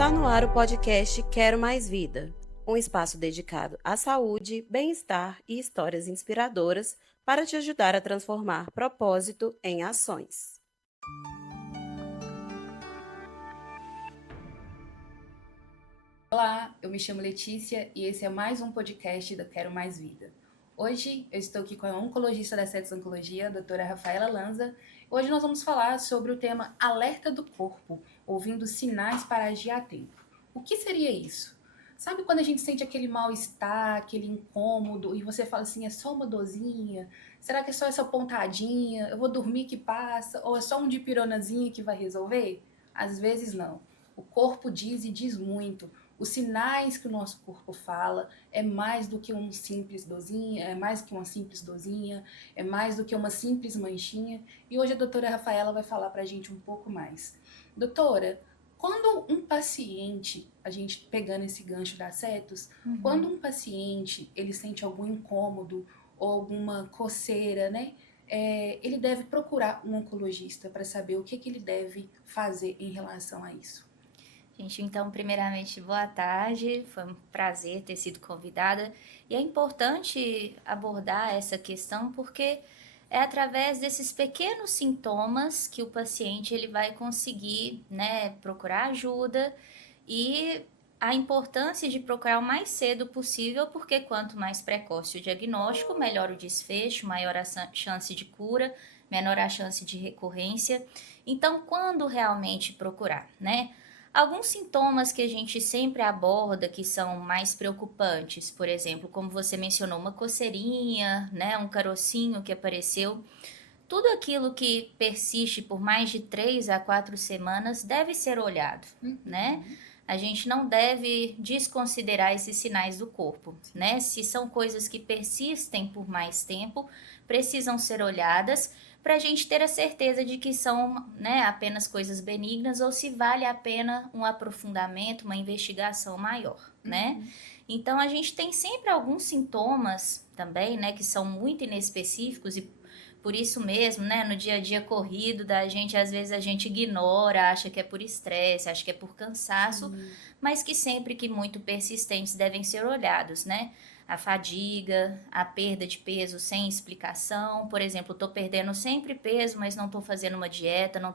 Está no ar o podcast Quero Mais Vida, um espaço dedicado à saúde, bem-estar e histórias inspiradoras para te ajudar a transformar propósito em ações. Olá, eu me chamo Letícia e esse é mais um podcast do Quero Mais Vida. Hoje eu estou aqui com a oncologista da Setes Oncologia, a doutora Rafaela Lanza. Hoje nós vamos falar sobre o tema Alerta do Corpo, ouvindo sinais para agir a tempo. O que seria isso? Sabe quando a gente sente aquele mal-estar, aquele incômodo e você fala assim, é só uma dorzinha? Será que é só essa pontadinha? Eu vou dormir que passa? Ou é só um dipironazinho que vai resolver? Às vezes não. O corpo diz e diz muito. Os sinais que o nosso corpo fala é mais do que uma simples dorzinha, é mais que uma simples dorzinha, é mais do que uma simples manchinha. E hoje a doutora Rafaela vai falar pra gente um pouco mais. Doutora, quando um paciente, a gente pegando esse gancho da Setos, quando um paciente ele sente algum incômodo ou alguma coceira, né? Ele deve procurar um oncologista para saber o que ele deve fazer em relação a isso. Gente, então, primeiramente, boa tarde, foi um prazer ter sido convidada e é importante abordar essa questão porque é através desses pequenos sintomas que o paciente ele vai conseguir, né, procurar ajuda e a importância de procurar o mais cedo possível, porque quanto mais precoce o diagnóstico, melhor o desfecho, maior a chance de cura, menor a chance de recorrência. Então, quando realmente procurar, né? Alguns sintomas que a gente sempre aborda que são mais preocupantes, por exemplo, como você mencionou, uma coceirinha, né, um carocinho que apareceu, tudo aquilo que persiste por mais de 3 a 4 semanas deve ser olhado, né? A gente não deve desconsiderar esses sinais do corpo, né? Se são coisas que persistem por mais tempo, precisam ser olhadas para a gente ter a certeza de que são, né, apenas coisas benignas ou se vale a pena um aprofundamento, uma investigação maior, né? Então, a gente tem sempre alguns sintomas também, né, que são muito inespecíficos e por isso mesmo, né, no dia a dia corrido da gente, às vezes a gente ignora, acha que é por estresse, acha que é por cansaço, mas que sempre que muito persistentes devem ser olhados, né? A fadiga, a perda de peso sem explicação, por exemplo, estou perdendo sempre peso, mas não estou fazendo uma dieta, não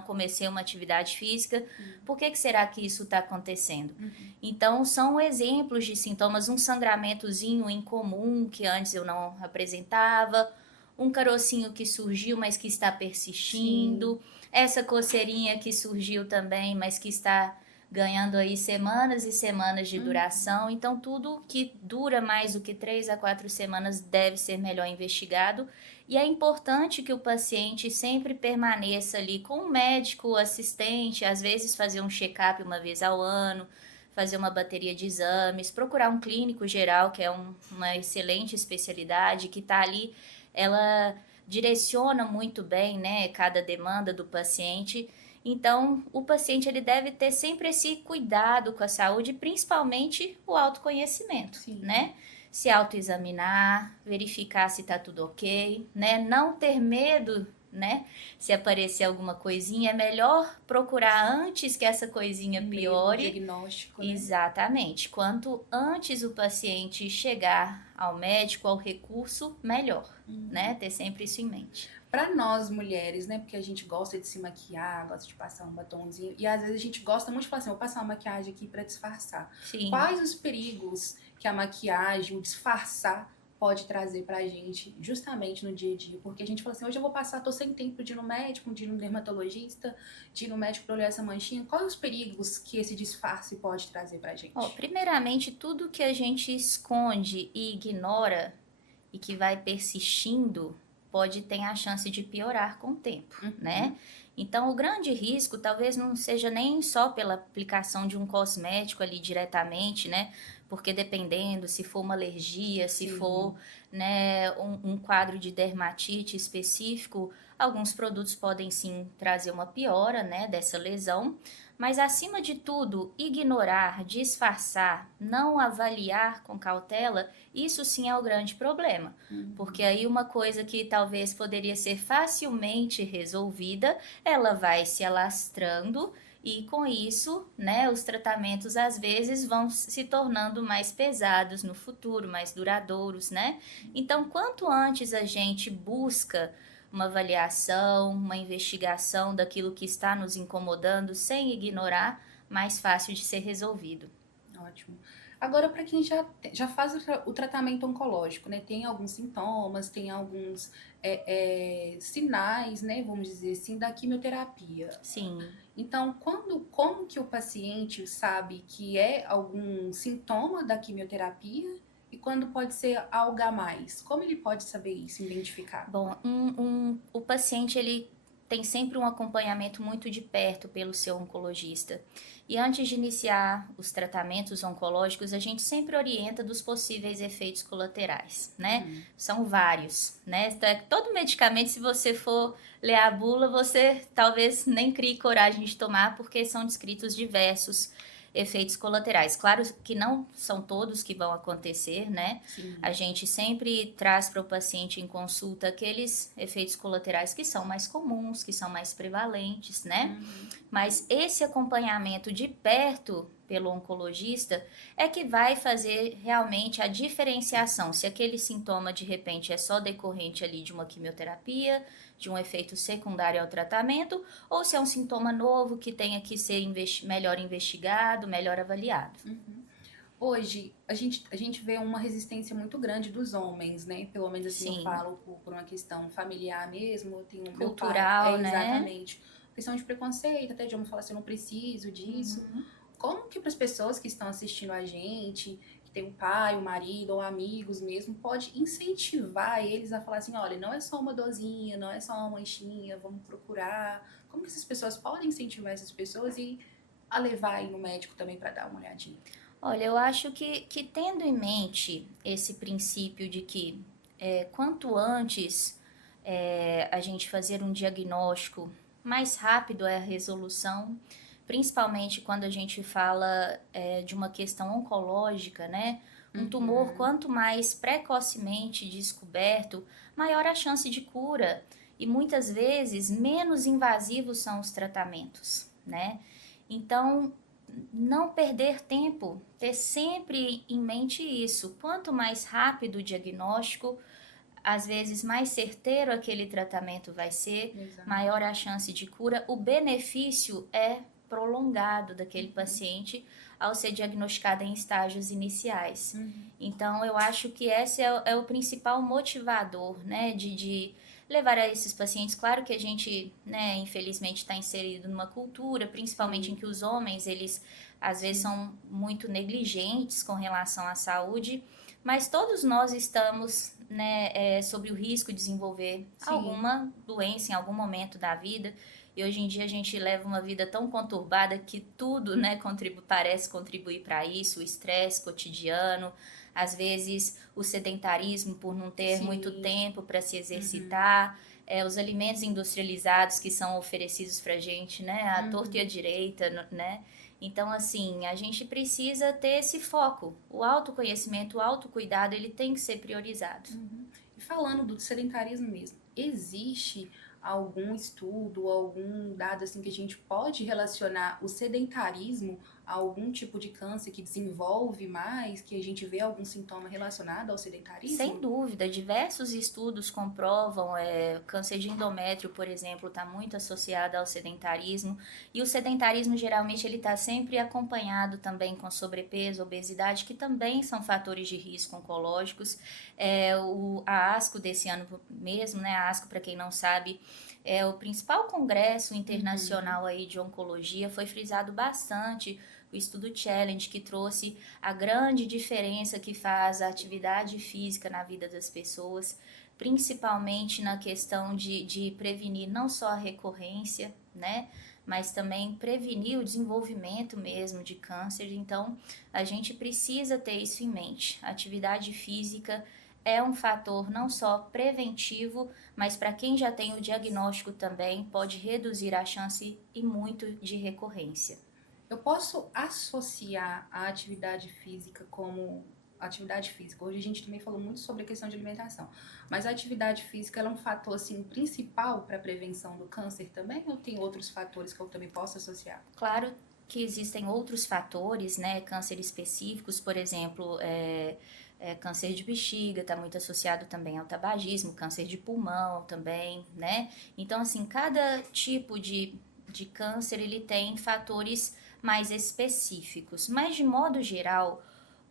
comecei uma atividade física, por que será que isso está acontecendo? Então, são exemplos de sintomas, um sangramentozinho incomum que antes eu não apresentava, um carocinho que surgiu, mas que está persistindo, essa coceirinha que surgiu também, mas que está ganhando aí semanas e semanas de duração. Então, tudo que dura mais do que 3 a 4 semanas deve ser melhor investigado. E é importante que o paciente sempre permaneça ali com um médico assistente, às vezes fazer um check-up uma vez ao ano, fazer uma bateria de exames, procurar um clínico geral, que é uma excelente especialidade, que está ali, ela direciona muito bem, né, cada demanda do paciente. Então, o paciente ele deve ter sempre esse cuidado com a saúde, principalmente o autoconhecimento, né? Se autoexaminar, verificar se está tudo ok, né? Não ter medo, né? Se aparecer alguma coisinha, é melhor procurar antes que essa coisinha piore. Diagnóstico, né? Exatamente. Quanto antes o paciente chegar ao médico, ao recurso, melhor, né? Ter sempre isso em mente. Para nós mulheres, né? Porque a gente gosta de se maquiar, gosta de passar um batonzinho. E às vezes a gente gosta muito de falar assim, vou passar uma maquiagem aqui para disfarçar. Sim. Quais os perigos que a maquiagem, o disfarçar, pode trazer pra gente justamente no dia a dia? Porque a gente fala assim, hoje eu vou passar, tô sem tempo de ir no médico, de ir no dermatologista, de ir no médico para olhar essa manchinha. Quais os perigos que esse disfarce pode trazer pra gente? Primeiramente, tudo que a gente esconde e ignora e que vai persistindo pode ter a chance de piorar com o tempo, né? Então, o grande risco talvez não seja nem só pela aplicação de um cosmético ali diretamente, né? Porque dependendo se for uma alergia, se for, né, um quadro de dermatite específico, alguns produtos podem sim trazer uma piora, né, dessa lesão. Mas, acima de tudo, ignorar, disfarçar, não avaliar com cautela, isso sim é o grande problema. Porque aí uma coisa que talvez poderia ser facilmente resolvida, ela vai se alastrando E com isso, né, os tratamentos às vezes vão se tornando mais pesados no futuro, mais duradouros, né? Então, quanto antes a gente busca uma avaliação, uma investigação daquilo que está nos incomodando, sem ignorar, mais fácil de ser resolvido. Ótimo. Agora, para quem já faz o tratamento oncológico, né? Tem alguns sintomas, tem alguns sinais, né? Vamos dizer assim, da quimioterapia. Sim. Então, como que o paciente sabe que é algum sintoma da quimioterapia e quando pode ser algo a mais? Como ele pode saber isso, identificar? Bom, o paciente ele tem sempre um acompanhamento muito de perto pelo seu oncologista. E antes de iniciar os tratamentos oncológicos, a gente sempre orienta dos possíveis efeitos colaterais, né? São vários, né? Todo medicamento, se você for ler a bula, você talvez nem crie coragem de tomar, porque são descritos diversos efeitos colaterais. Claro que não são todos que vão acontecer, né? Sim. A gente sempre traz para o paciente em consulta aqueles efeitos colaterais que são mais comuns, que são mais prevalentes, né? Mas esse acompanhamento de perto pelo oncologista é que vai fazer realmente a diferenciação, se aquele sintoma de repente é só decorrente ali de uma quimioterapia, de um efeito secundário ao tratamento, ou se é um sintoma novo que tenha que ser melhor investigado, melhor avaliado. Hoje, a gente vê uma resistência muito grande dos homens, né? Pelo menos assim, Sim. eu falo por uma questão familiar mesmo, eu tenho meu Cultural, pai, né? Exatamente. Questão de preconceito, até de homem falar assim, eu não preciso disso. Como que para as pessoas que estão assistindo a gente, que tem um pai, um marido ou amigos mesmo, pode incentivar eles a falar assim, olha, não é só uma dorzinha, não é só uma manchinha, vamos procurar. Como que essas pessoas podem incentivar essas pessoas e a levar aí no médico também para dar uma olhadinha? Olha, eu acho que tendo em mente esse princípio de que quanto antes a gente fazer um diagnóstico, mais rápido é a resolução, principalmente quando a gente fala de uma questão oncológica, né? Um tumor, quanto mais precocemente descoberto, maior a chance de cura. E muitas vezes, menos invasivos são os tratamentos, né? Então, não perder tempo, ter sempre em mente isso. Quanto mais rápido o diagnóstico, às vezes mais certeiro aquele tratamento vai ser, Exato. maior a chance de cura, o benefício é prolongado daquele paciente ao ser diagnosticado em estágios iniciais. Então, eu acho que esse é o principal motivador, né, de levar a esses pacientes. Claro que a gente, né, infelizmente está inserido numa cultura, principalmente em que os homens, eles às vezes são muito negligentes com relação à saúde, mas todos nós estamos, né, sob o risco de desenvolver alguma doença em algum momento da vida. E hoje em dia a gente leva uma vida tão conturbada que tudo, né, parece contribuir para isso, o estresse cotidiano, às vezes o sedentarismo por não ter muito tempo para se exercitar, os alimentos industrializados que são oferecidos para a gente, né, à torta e à direita, né. Então, assim, a gente precisa ter esse foco. O autoconhecimento, o autocuidado, ele tem que ser priorizado. E falando do sedentarismo mesmo, existe algum estudo, algum dado assim que a gente pode relacionar o sedentarismo a algum tipo de câncer que desenvolve mais, que a gente vê algum sintoma relacionado ao sedentarismo? Sem dúvida, diversos estudos comprovam, câncer de endométrio, por exemplo, está muito associado ao sedentarismo, e o sedentarismo geralmente ele está sempre acompanhado também com sobrepeso, obesidade, que também são fatores de risco oncológicos. A ASCO desse ano mesmo, né, a ASCO, para quem não sabe, é o principal congresso internacional aí de oncologia, foi frisado bastante o estudo Challenge, que trouxe a grande diferença que faz a atividade física na vida das pessoas, principalmente na questão de prevenir não só a recorrência, né, mas também prevenir o desenvolvimento mesmo de câncer. Então, a gente precisa ter isso em mente. A atividade física é um fator não só preventivo, mas para quem já tem o diagnóstico também, pode reduzir a chance e muito de recorrência. Eu posso associar a atividade física como atividade física. Hoje a gente também falou muito sobre a questão de alimentação. Mas a atividade física ela é um fator assim, principal para a prevenção do câncer também? Ou tem outros fatores que eu também posso associar? Claro que existem outros fatores, né, câncer específicos, por exemplo, câncer de bexiga está muito associado também ao tabagismo, câncer de pulmão também, né? Então, assim, cada tipo de câncer, ele tem fatores mais específicos, mas de modo geral,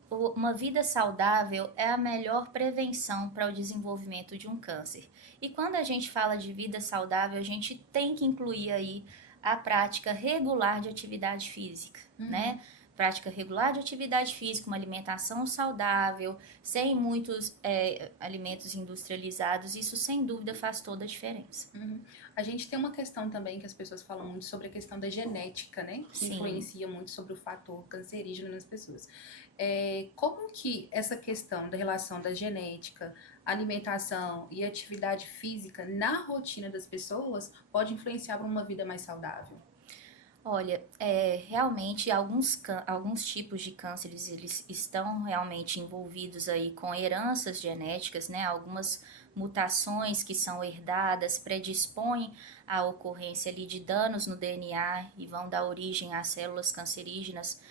uma vida saudável é a melhor prevenção para o desenvolvimento de um câncer. E quando a gente fala de vida saudável, a gente tem que incluir aí a prática regular de atividade física, né? Prática regular de atividade física, uma alimentação saudável, sem muitos alimentos industrializados, isso sem dúvida faz toda a diferença. A gente tem uma questão também que as pessoas falam muito sobre a questão da genética, né? Que Sim. influencia muito sobre o fator cancerígeno nas pessoas. Como que essa questão da relação da genética, alimentação e atividade física na rotina das pessoas pode influenciar para uma vida mais saudável? Olha, realmente alguns tipos de cânceres, eles estão realmente envolvidos aí com heranças genéticas, né? Algumas mutações que são herdadas predispõem à ocorrência ali de danos no DNA e vão dar origem às células cancerígenas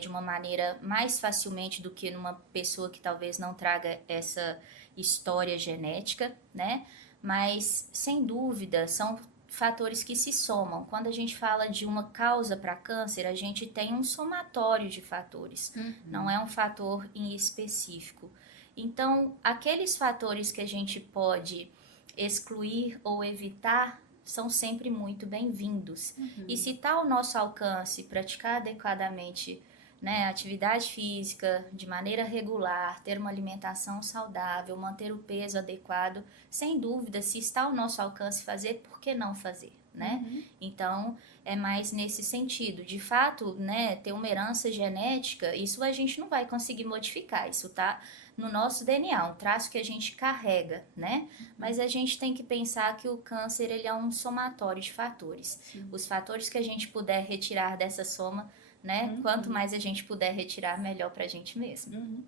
de uma maneira mais facilmente do que numa pessoa que talvez não traga essa história genética, né? Mas, sem dúvida, são fatores que se somam. Quando a gente fala de uma causa para câncer, a gente tem um somatório de fatores, não é um fator em específico. Então, aqueles fatores que a gente pode excluir ou evitar são sempre muito bem-vindos. E se está ao nosso alcance praticar adequadamente, né, atividade física de maneira regular, ter uma alimentação saudável, manter o peso adequado, sem dúvida, se está ao nosso alcance fazer, por que não fazer, né? Então, é mais nesse sentido. De fato, né, ter uma herança genética, isso a gente não vai conseguir modificar, isso tá no nosso DNA, um traço que a gente carrega, né? Mas a gente tem que pensar que o câncer, ele é um somatório de fatores. Os fatores que a gente puder retirar dessa soma, né? Quanto mais a gente puder retirar, melhor pra gente mesmo.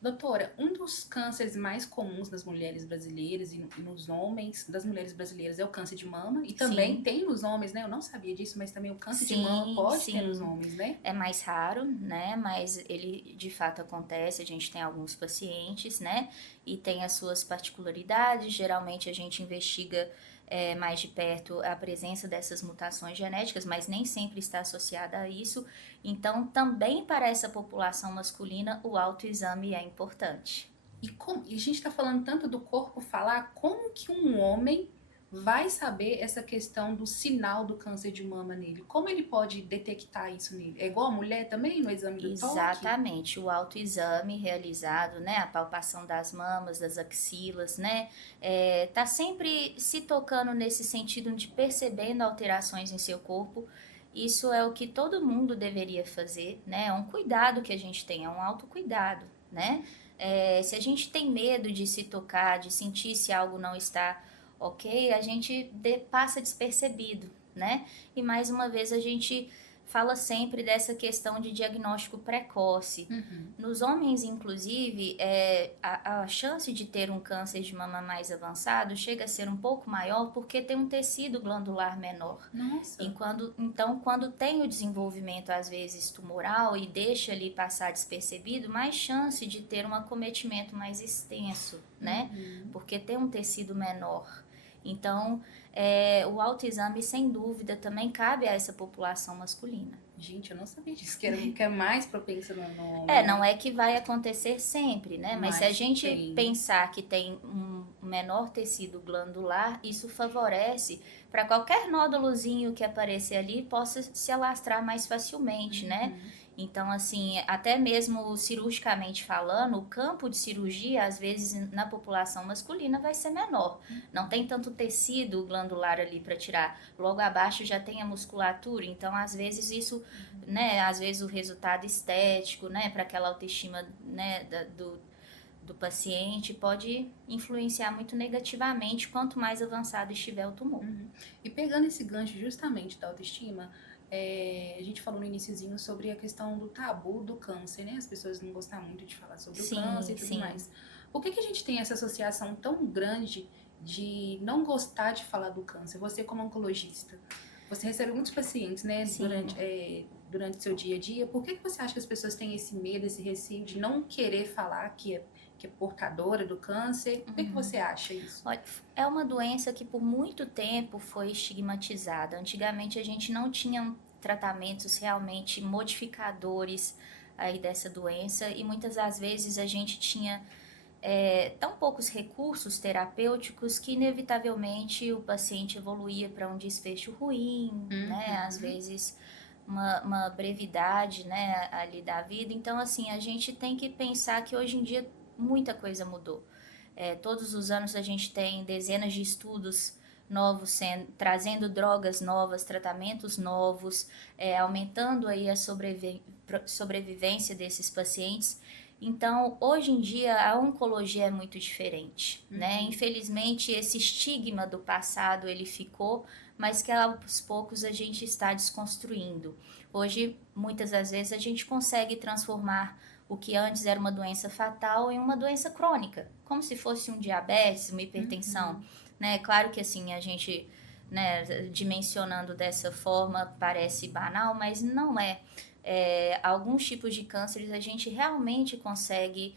Doutora, um dos cânceres mais comuns das mulheres brasileiras e nos homens das mulheres brasileiras é o câncer de mama. E também tem nos homens, né? Eu não sabia disso, mas também o câncer de mama pode ter nos homens, né? É mais raro, né? Mas ele de fato acontece. A gente tem alguns pacientes, né? E tem as suas particularidades. Geralmente a gente investiga mais de perto a presença dessas mutações genéticas, mas nem sempre está associada a isso. Então, também para essa população masculina, o autoexame é importante. E a gente está falando tanto do corpo falar, como que um homem vai saber essa questão do sinal do câncer de mama nele? Como ele pode detectar isso nele? É igual a mulher também, no exame do toque? Exatamente, o autoexame realizado, né, a palpação das mamas, das axilas, né, tá sempre se tocando nesse sentido de percebendo alterações em seu corpo. Isso é o que todo mundo deveria fazer, né, é um cuidado que a gente tem, é um autocuidado, né. Se a gente tem medo de se tocar, de sentir se algo não está ok, a gente passa despercebido, né? E mais uma vez a gente fala sempre dessa questão de diagnóstico precoce. Nos homens, inclusive, a chance de ter um câncer de mama mais avançado chega a ser um pouco maior porque tem um tecido glandular menor. Nossa! Então, quando tem o desenvolvimento, às vezes, tumoral e deixa ali passar despercebido, mais chance de ter um acometimento mais extenso, né? Porque tem um tecido menor. Então, o autoexame, sem dúvida, também cabe a essa população masculina. Gente, eu não sabia disso, que é mais propensa no homem. Não é que vai acontecer sempre, né? Mas se a gente pensar que tem um menor tecido glandular, isso favorece para qualquer nódulozinho que aparecer ali possa se alastrar mais facilmente, né? Então, assim, até mesmo cirurgicamente falando, o campo de cirurgia, às vezes, na população masculina vai ser menor. Não tem tanto tecido glandular ali para tirar. Logo abaixo já tem a musculatura, então, às vezes, isso, né, às vezes o resultado estético, né, para aquela autoestima, né, do paciente pode influenciar muito negativamente quanto mais avançado estiver o tumor. E pegando esse gancho justamente da autoestima, A gente falou no iniciozinho sobre a questão do tabu do câncer, né? As pessoas não gostam muito de falar sobre o câncer e tudo mais. Por que a gente tem essa associação tão grande de não gostar de falar do câncer? Você como oncologista, você recebe muitos pacientes, né, durante o seu dia a dia. Por que você acha que as pessoas têm esse medo, esse receio de não querer falar que é portadora do câncer? Por que você acha isso? Olha, é uma doença que por muito tempo foi estigmatizada. Antigamente a gente não tinha tratamentos realmente modificadores aí dessa doença e muitas das vezes a gente tinha tão poucos recursos terapêuticos que inevitavelmente o paciente evoluía para um desfecho ruim, né? Às vezes uma brevidade, né, ali da vida. Então, assim, a gente tem que pensar que hoje em dia muita coisa mudou. Todos os anos a gente tem dezenas de estudos novos trazendo drogas novas, tratamentos novos, aumentando aí a sobrevivência desses pacientes. Então, hoje em dia, a oncologia é muito diferente, né? Infelizmente, esse estigma do passado, ele ficou, mas que aos poucos a gente está desconstruindo. Hoje, muitas das vezes, a gente consegue transformar o que antes era uma doença fatal em uma doença crônica, como se fosse um diabetes, uma hipertensão, né? Claro que assim, a gente, né, dimensionando dessa forma parece banal, mas não é. Alguns tipos de cânceres a gente realmente consegue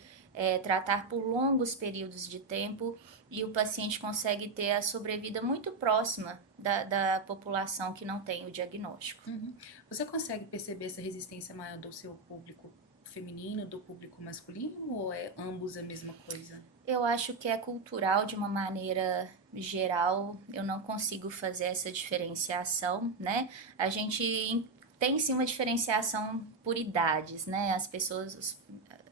tratar por longos períodos de tempo e o paciente consegue ter a sobrevida muito próxima da população que não tem o diagnóstico. Você consegue perceber essa resistência maior do seu público feminino, do público masculino, ou é ambos a mesma coisa? Eu acho que é cultural de uma maneira geral, eu não consigo fazer essa diferenciação, né? A gente tem sim uma diferenciação por idades, né? As pessoas,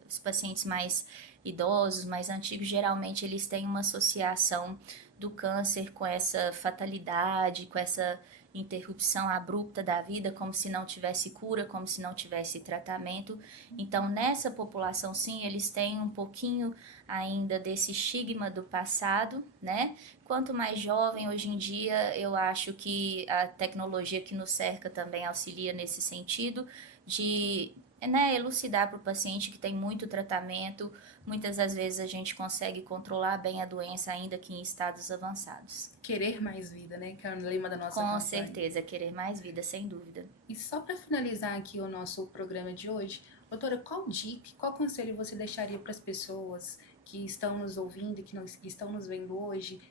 os pacientes mais idosos, mais antigos, geralmente eles têm uma associação do câncer com essa fatalidade, com essa interrupção abrupta da vida, como se não tivesse cura, como se não tivesse tratamento. Então, nessa população, sim, eles têm um pouquinho ainda desse estigma do passado, né? Quanto mais jovem, hoje em dia, eu acho que a tecnologia que nos cerca também auxilia nesse sentido de, né, elucidar para o paciente que tem muito tratamento. Muitas das vezes a gente consegue controlar bem a doença, ainda que em estados avançados. Querer mais vida, né? Que é o lema da nossa campanha. Com certeza, querer mais vida, sem dúvida. E só para finalizar aqui o nosso programa de hoje, doutora, qual dica, qual conselho você deixaria para as pessoas que estão nos ouvindo, que estão nos vendo hoje,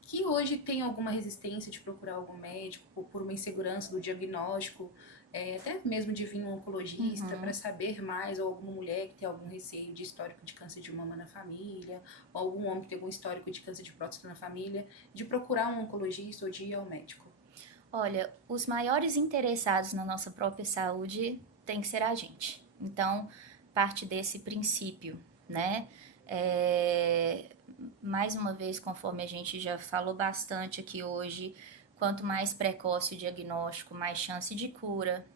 que hoje tem alguma resistência de procurar algum médico por uma insegurança do diagnóstico, até mesmo de vir um oncologista para saber mais, ou alguma mulher que tem algum receio de histórico de câncer de mama na família, ou algum homem que tem algum histórico de câncer de próstata na família, de procurar um oncologista ou de ir ao médico? Olha, os maiores interessados na nossa própria saúde tem que ser a gente. Então, parte desse princípio, né? Mais uma vez, conforme a gente já falou bastante aqui hoje, quanto mais precoce o diagnóstico, mais chance de cura,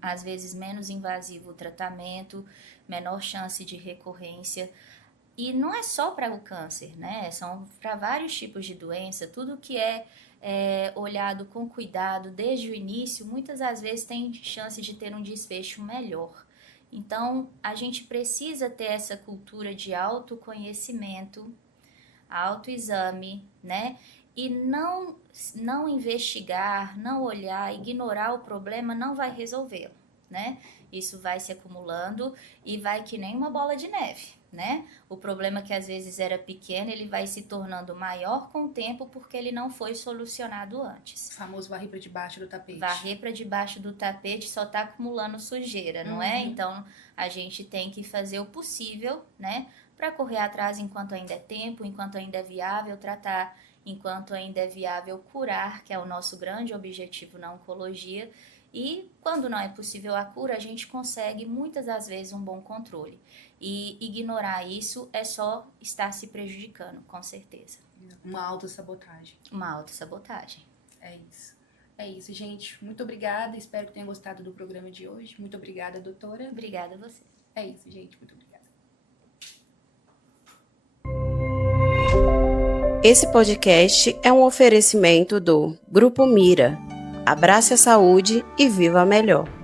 às vezes menos invasivo o tratamento, menor chance de recorrência. E não é só para o câncer, né? São para vários tipos de doença. Tudo que é olhado com cuidado desde o início, muitas das vezes tem chance de ter um desfecho melhor. Então, a gente precisa ter essa cultura de autoconhecimento, autoexame, né? E não investigar, não olhar, ignorar o problema não vai resolvê-lo, né? Isso vai se acumulando e vai que nem uma bola de neve, né? O problema que às vezes era pequeno, ele vai se tornando maior com o tempo porque ele não foi solucionado antes. O famoso varrer para debaixo do tapete. Varrer para debaixo do tapete só está acumulando sujeira, não é? Então, a gente tem que fazer o possível, né? Para correr atrás enquanto ainda é tempo, enquanto ainda é viável tratar, enquanto ainda é viável curar, que é o nosso grande objetivo na oncologia. E quando não é possível a cura, a gente consegue muitas das vezes um bom controle. E ignorar isso é só estar se prejudicando, com certeza. Uma autossabotagem. Uma autossabotagem. É isso. É isso, gente. Muito obrigada. Espero que tenham gostado do programa de hoje. Muito obrigada, doutora. Obrigada a você. É isso, gente. Muito obrigada. Esse podcast é um oferecimento do Grupo Mira, Abrace a saúde e viva melhor.